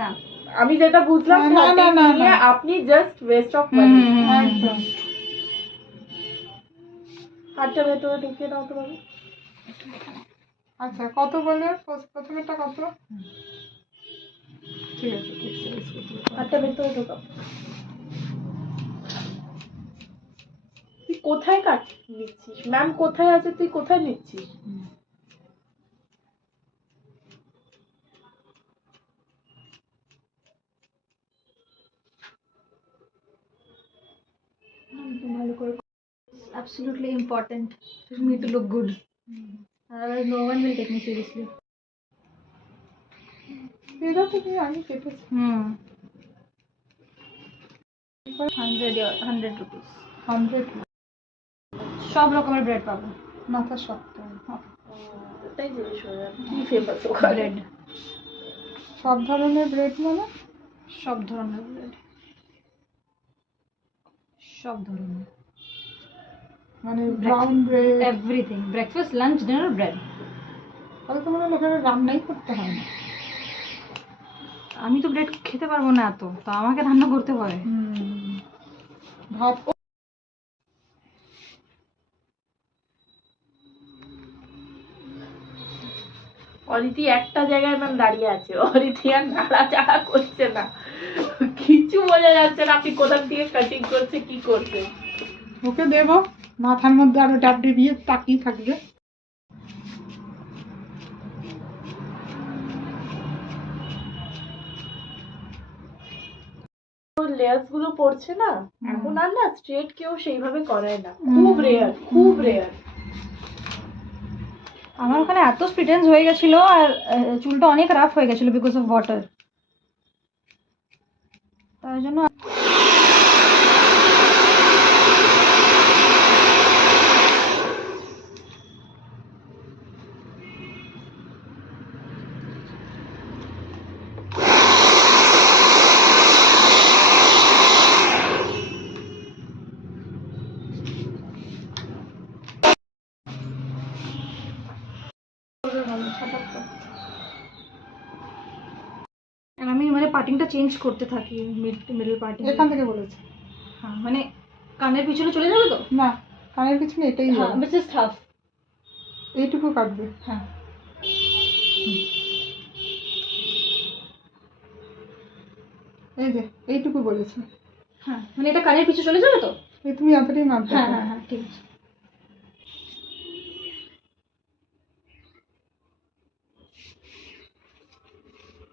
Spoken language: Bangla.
না আমি যেটা বুঝলাম আপনি জাস্ট ওয়েস্ট অফ মানি। একদম। হাতটা ভেতরে ঢুকিয়ে দাও তো বাবু। আচ্ছা কত বলে প্রথমেরটা কত? ঠিক আছে হাতটা ভেতরে ঢোকাও। তুই কোথায় কাট নিচ্ছিস? ম্যাম কোথায় আছে, তুই কোথায় নিচ্ছিস? ভালো করে absolutely important for me to look good. Otherwise no one will take me seriously. এটা তো তুমি আগে কেটেছো। 100 rupees 100 সব রকমের ব্রেড পাবো। মাথা শক্ত। এটাই জিজ্ঞেস করলাম কি ফেমাস ওখানে? ব্রেড সব ধরনের ব্রেড মানে? সব ধরনের ব্রেড, সব ধরনের মানে brown bread everything, breakfast lunch dinner bread. তাহলে তো মনে হয় লোকেরা রান্নাই করতে হয় না। আমি তো ব্রেড খেতে পারবো না এত, তো আমাকে রান্না করতে হয়। ভাত অরিতি একটা জায়গায় ম্যাম দাঁড়িয়ে আছে, অরিতি আর নাড়াচাড়া করছে না, কিছু বোঝা যাচ্ছে না আপনি কোথা থেকে কাটিং করছে কি করছে। ওকে দেবো, মাথার মধ্যে আরো ডাব দিয়ে তাকিয়ে থাকবে। লেয়ার্স গুলো পড়ছে না এখন, আর না স্ট্রেট কেউ সেইভাবে করায় না, খুব রেয়ার, খুব রেয়ার। আমার ওখানে এত স্প্লিটেন্স হয়ে গেছিল আর চুলটা অনেক রাফ হয়ে গেছিল বিকজ অফ ওয়াটার, তার জন্য আমি মানে পার্টিংটা চেঞ্জ করতে থাকি, মিডল পার্টিং। এখান থেকে বলেছে? হ্যাঁ মানে কানের পিছনে চলে যাবে তো? না, কানের পিছনে এটাই হ্যাঁ জাস্ট হাফ, এইটুকু কাটবে। হ্যাঁ এই যে এইটুকু বলেছে। হ্যাঁ মানে এটা কানের পিছনে চলে যাবে তো? এই তুমি এতটাই মাপবে। হ্যাঁ হ্যাঁ হ্যাঁ ঠিক আছে।